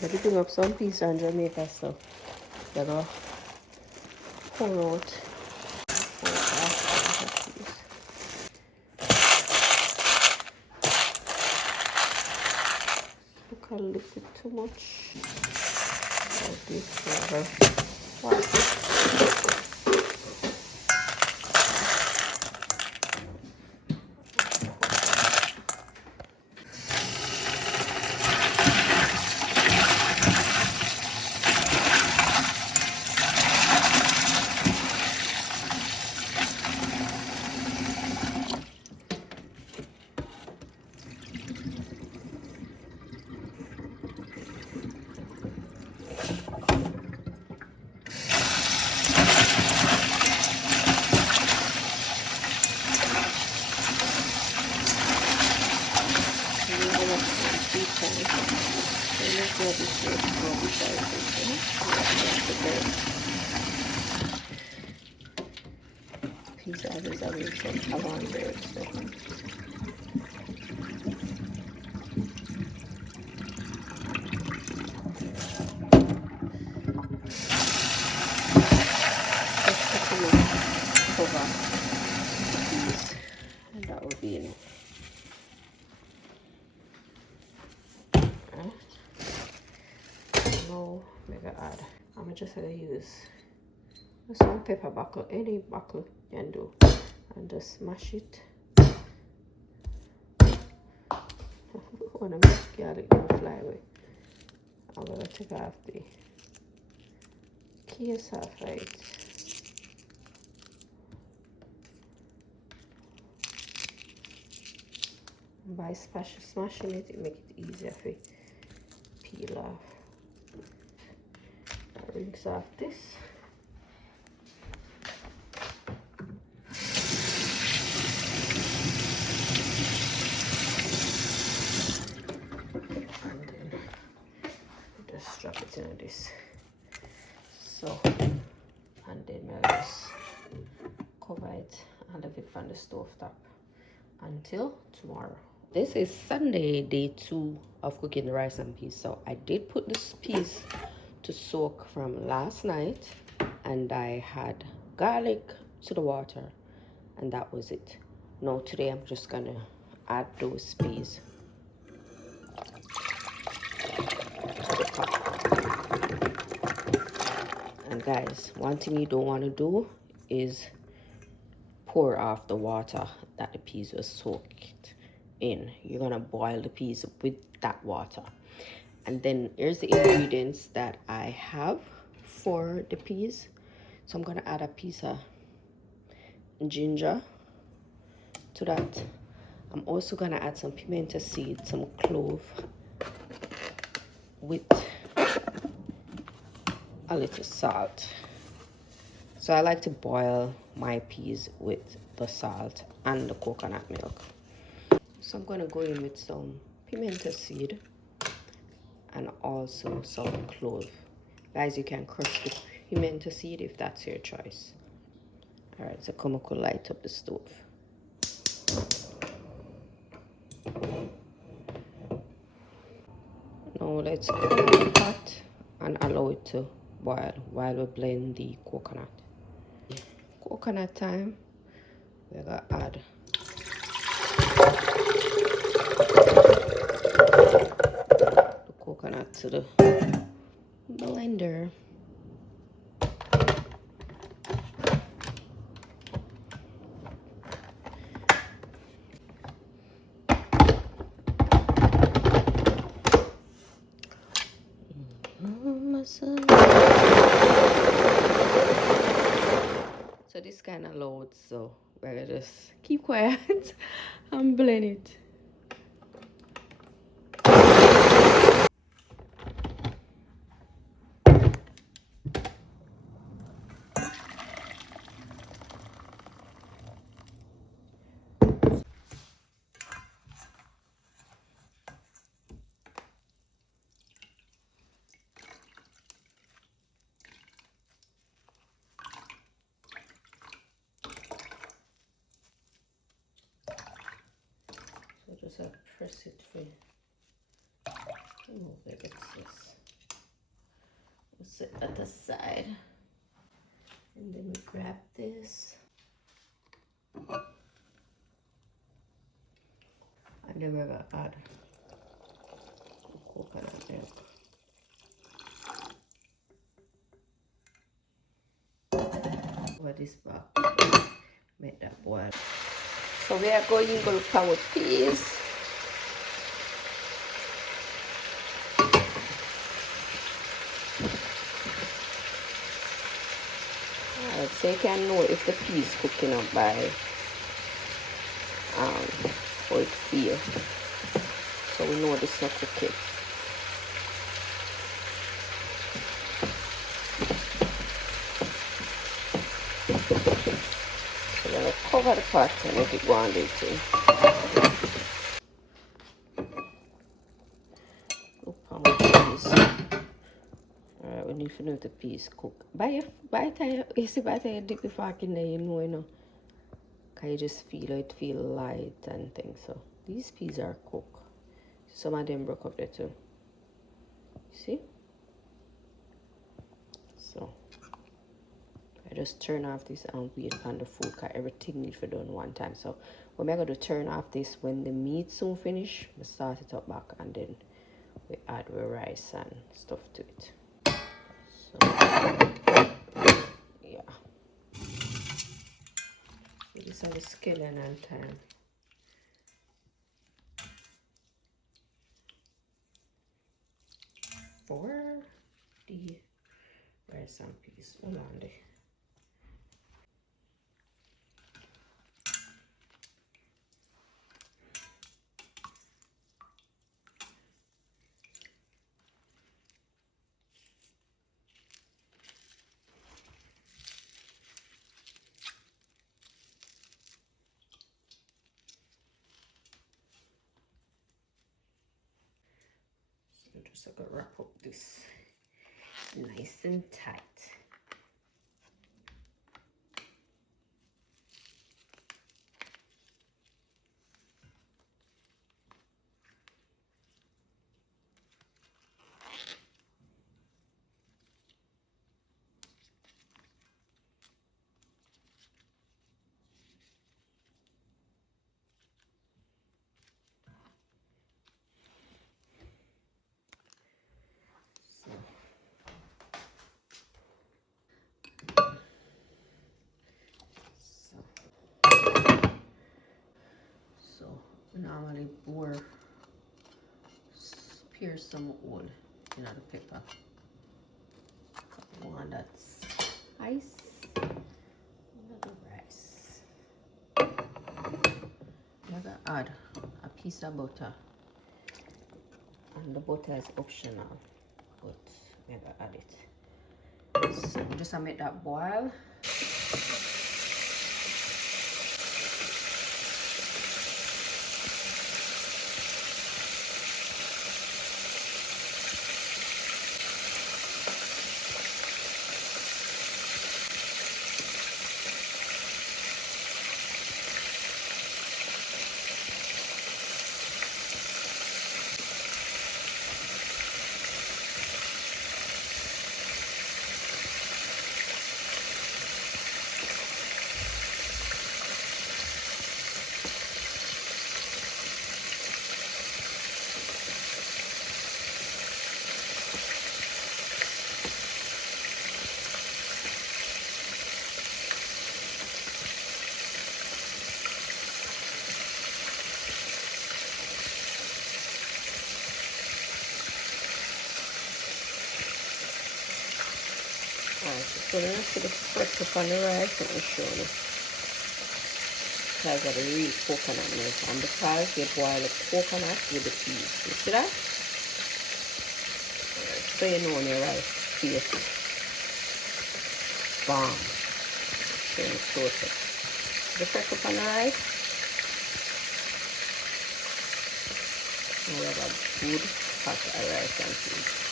let me bring up some pizza in Jamaica stuff. You know, pour out. Look a little too much. Like this. Pizza is everything around there, so. Cover these, and that would be enough. Now I'm gonna add. I'm just gonna use some pepper buckle, any buckle you can do, and just smash it. When I make garlic don't fly away, I'm gonna take off the case off it. By smashing it, it makes it easier to peel off. That rinse off this. And then just drop it in this. So, and then I'll just cover it and leave it on the stove top until tomorrow. This is Sunday, day 2 of cooking the rice and peas. So I did put this peas to soak from last night, and I had garlic to the water, and that was it. Now today I'm just gonna add those peas to the pot. And guys, one thing you don't want to do is pour off the water that the peas were soaked in. You're gonna boil the peas with that water. And then here's the ingredients that I have for the peas. So I'm gonna add a piece of ginger to that. I'm also gonna add some pimento seed, some clove, with a little salt. So I like to boil my peas with the salt and the coconut milk. So I'm gonna go in with some pimento seed and also some clove. Guys, you can crush the pimento seed if that's your choice. All right, so come on, light up the stove. Now let's cover the pot and allow it to boil while we blend the coconut. Coconut time, we're gonna add the coconut to the blender. So this kind of loud, so we're gonna just keep quiet and blend it. So just press it for. Oh, there it is. set that aside. And then we grab this. And then we're gonna add coconut milk. Over this back, make that boil. So we are going to look our peas. Alright, so you can know if the pea is cooking up by how it feels. So we know this is not cooking. So we're gonna cover the pot and let it go on there too. Look how much peas. Alright, we need to know if the peas cook. By the time you dip the fork in there, you know. Cause you just feel light and things. So these peas are cooked. Some of them broke up there too. See? So I just turn off this and wait on the food because everything needs to be done one time. So what I'm going to turn off this when the meat soon finish. I start it up back and then we add the rice and stuff to it. So yeah. So this is the scallion and thyme. For the rice and peas. Hold on there. So just gonna wrap up this nice and tight. So we normally pierce some oil in the pepper. One that's ice, another rice. I'm gonna add a piece of butter, and the butter is optional, but I'm gonna add it. So just make that boil. Alright, so then after the fresh up on the rice, let me show you. Because of the real coconut milk, and because you boil the coconut with the peas. You see that? Alright, so you know when your rice tastes bomb. So you sort it. The fresh up on the rice. And we have a good pot of rice and peas.